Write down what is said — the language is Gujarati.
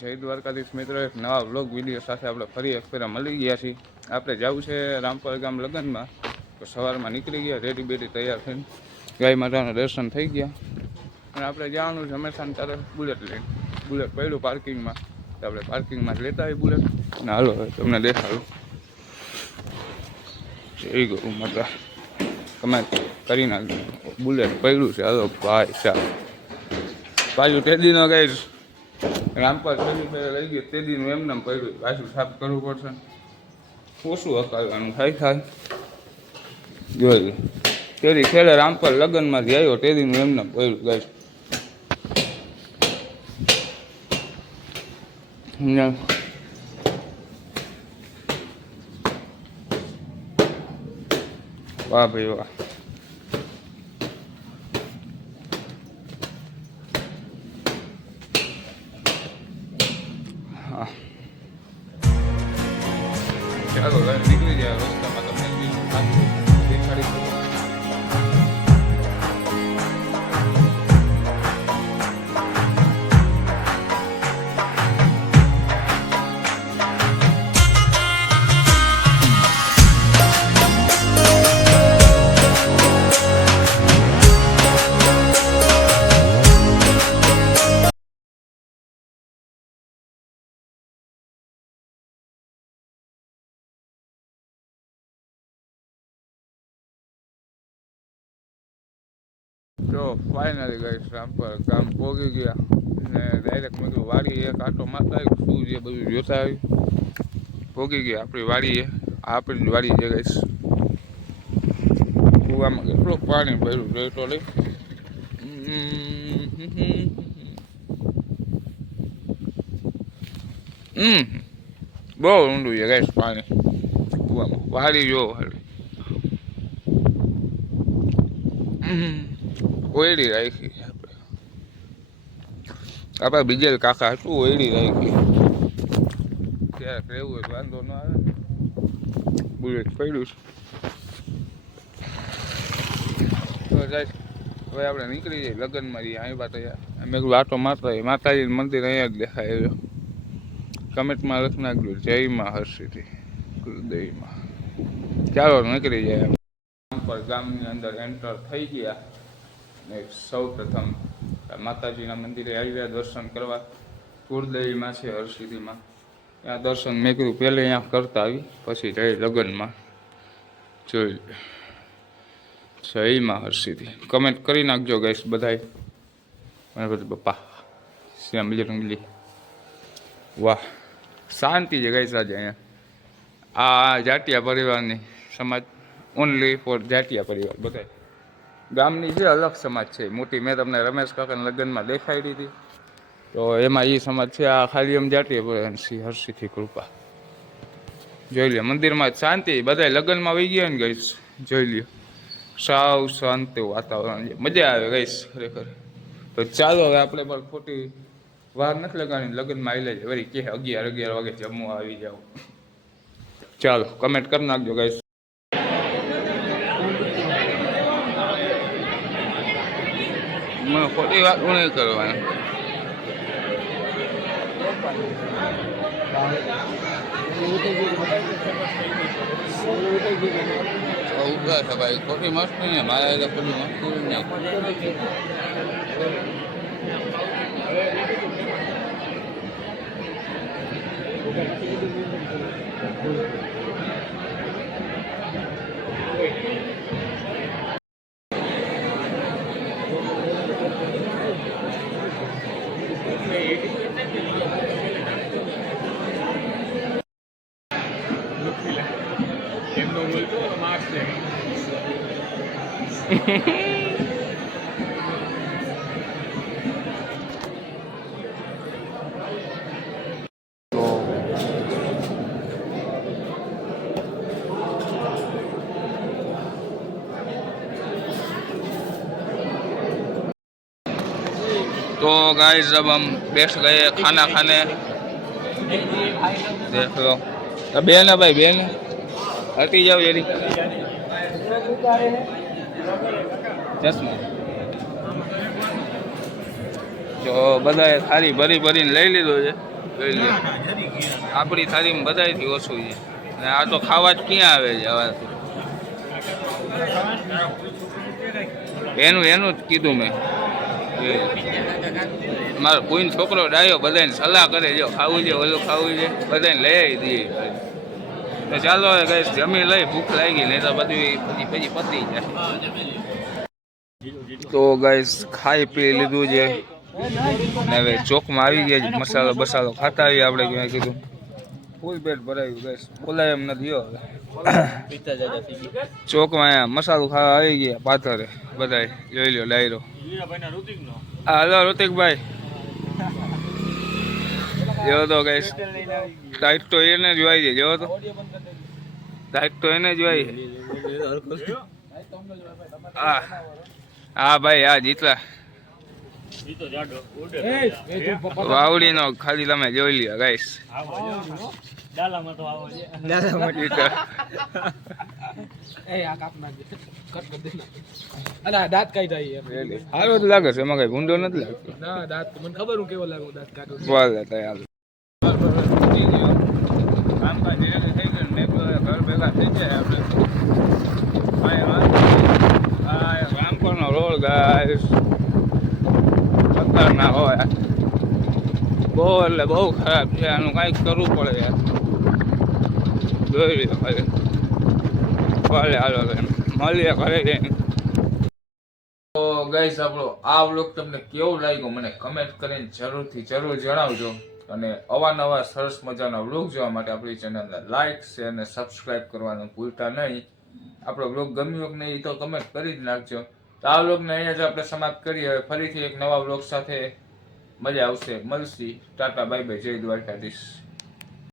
જય દ્વારકાધીશ મિત્રો, એક નવા વ્લોગ વિડીયો સાથે આપણે ફરી એક ફેરા મળી ગયા છીએ. આપણે જવું છે રામપર ગામ લગ્નમાં, તો સવારમાં નીકળી ગયા રેડી બેડી તૈયાર થઈને. ગાય માતાના દર્શન થઈ ગયા અને આપણે જવાનું છે હંમેશા તરફ બુલેટ લઈને. બુલેટ પડ્યું પાર્કિંગમાં, તો આપણે પાર્કિંગમાં જ લેતા આવી બુલેટ ને હાલો તમને દેખાડું. જય ગૌ માતા, કમેન્ટ કરી નાખજો. બુલેટ પડ્યું છે, હાલો ભાઈ સાહેબ. પાછું ટેડીનો ગાઈસ રામપર છેલ્લી ફેરે લઈ ગયો, તેદીનું એમને પડ્યું, પાછું સાફ કરવું પડશે. ઓછું હકાવવાનું થાય જોઈ. તેદી છેલ્લે રામપર લગ્નમાંથી આવ્યો, તેદીનું એમને પડ્યું ગાઈસ. વાહ ભાઈ વાહ. ચાલો નીકળી જાય રસ્તામાં, તમને દેખાડી દઉં. જો ફાઇનલી ગાઈસ રામપર ગામ પહોંચી ગયા ને ડાયરેક્ટ મેં કીધું વાડી એક આટો મારતા શું છે બધું જોતા આવી. પહોંચી ગયા આપણી વાડીએ, આપણી વાડી છે ગાઈસ. કૂવામાં કેટલું પાણી ભર્યું જોઈ તો લઈ. બહુ ઊંડું છે ગાઈસ પાણી કૂવામાં. વાડી જો ઓયડી રાખી આપણે બીજેલ કાકા શું ઓયડી રાખી. ક્યારેક રહેવું હોય વાંધો ન આવે. બુલેટ પડ્યું છે તો જાય. હવે આપણે નીકળી જઈએ લગ્નમાં જઈએ. અહીં વાત અમે એકલું આટો મારતા માતાજીનું મંદિર અહીંયા જ દેખાય. કમેન્ટમાં લખી નાખજો જય માં હર્ષિથી કુલદેવીમાં. ચાલો નીકળી જાય. રામપર ગામની અંદર એન્ટર થઈ ગયા ને સૌ પ્રથમ માતાજીના મંદિરે આવ્યા દર્શન કરવા. કુળદેવીમાં છે હરસિદ્ધિમાં, ત્યાં દર્શન મેં કીધું પહેલે અહીંયા કરતા આવી, પછી જઈ લગ્નમાં જોઈ. જયમાં હરસિદ્ધિ કમેન્ટ કરી નાખજો ગાઈસ બધાય. ગણપતિ બાપા શ્યામ બજરંગલી. વાહ શાંતિ છે ગાઈસ આજે અહીંયા. આ જાટિયા પરિવારની સમાજ, ઓનલી ફોર જાટિયા પરિવાર. બધા ગામની જે અલગ સમાજ છે મોટી, મેં તમને રમેશ કાકાના લગ્નમાં દેખાડી હતી, તો એમાં એ સમાજ છે. આ ખાલી એમ જાટીએ પડે હર્ષિથી કૃપા. જોઈ લ્યો મંદિરમાં શાંતિ. બધા લગ્નમાં વહી ગયા ને ગઈશ, જોઈ લ્યો સાવ શાંતિ વાતાવરણ, મજા આવે ગઈશ ખરેખર. તો ચાલો હવે આપણે પણ ખોટી વાર નથી લગાડી, લગ્નમાં આવી લેજે. વળી કે 11 વાગે જમવા આવી જાવ. ચાલો કમેન્ટ કરી નાખજો ગઈશ. ખોટી વાત નહીં કરવાની. ઉભા છે ભાઈ, ખોટી મસ્ત નહીં. મારા એટલે ખોટી મસ્ત तो गाइस जब हम बैठ गए खाना खाने, देख लो बेन है भाई, बेन हटी जाओ जरी चश्मा। जो बधाए थाली भरी भरी लई लीधो है જોઈ લે આપણી થાળીમાં બધાયથી ઓછું છે અને આ તો ખાવા જ ક્યાં આવે છે હવે એનું જ કીધું મેં મારો કોઈનો છોકરો ડાયો બધાને સલાહ કરે જો ખાવું છે ઓલું ખાવું છે બધાને લઈ દઈએ તો ચાલો હવે ગઈ જમી લઈ ભૂખ લાગી નહીં તો બધું પછી પતી જાય તો ગાઈસ ખાઈ પી લીધું છે ને હવે ચોકમાં આવી ગયા છે મસાલો બસાલો ખાતા આવીએ આપણે ક્યાં કીધું ફૂલ પેટ ભરાયું ગાઈસ બોલાય એમ નથી હવે ચોકમાં અહીંયા મસાલો ખાવા આવી ગયા પાથરે બધાય જોઈ લ્યો ડાયરો હા હલો ઋતિકભાઈ જેવો તો ગાઈસ ટાઈટ તો એને જ વાય છે જેવો તો ટાઈટ તો એને જ વાય હા ભાઈ હા જીતલા વાવડી નો ખાલી તમે જોઈ લ્યો ગાઈસ સારું જ લાગે છે એમાં કઈ ભૂંડો નથી લાગતો મને ખબર હું કેવો લાગુ દાંત કાઢું કામકાજ થઈ ગયું ને ઘર ભેગા થઈ જાય આપણે રામપુરનો રોડ ગાઈસ ખતરનાક હોય બહુ એટલે બહુ ખરાબ છે આનું કાંઈક કરવું પડે યાર જોઈ લો ખાલી ભલે હાલો મળીએ ઘરે જઈને તો ગાઈસ આપણો આ વ્લોગ તમને કેવો લાગ્યો મને કમેન્ટ કરીને જરૂર જણાવજો અને અવાનવા સરસ મજાના વ્લોગ જોવા માટે આપણી ચેનલને લાઈક શેર અને સબસ્ક્રાઇબ કરવાનું ભૂલતા નહીં આપણો વ્લોગ ગમ્યો કે નહીં એ તો કમેન્ટ કરી જ નાખજો તો આ વ્લોગને અહીંયા જ આપણે સમાપ્ત કરીએ હવે ફરીથી એક નવા વ્લોગ સાથે મજા આવશે મળશી ટાટા બાય બાય જય દ્વારકાધીશ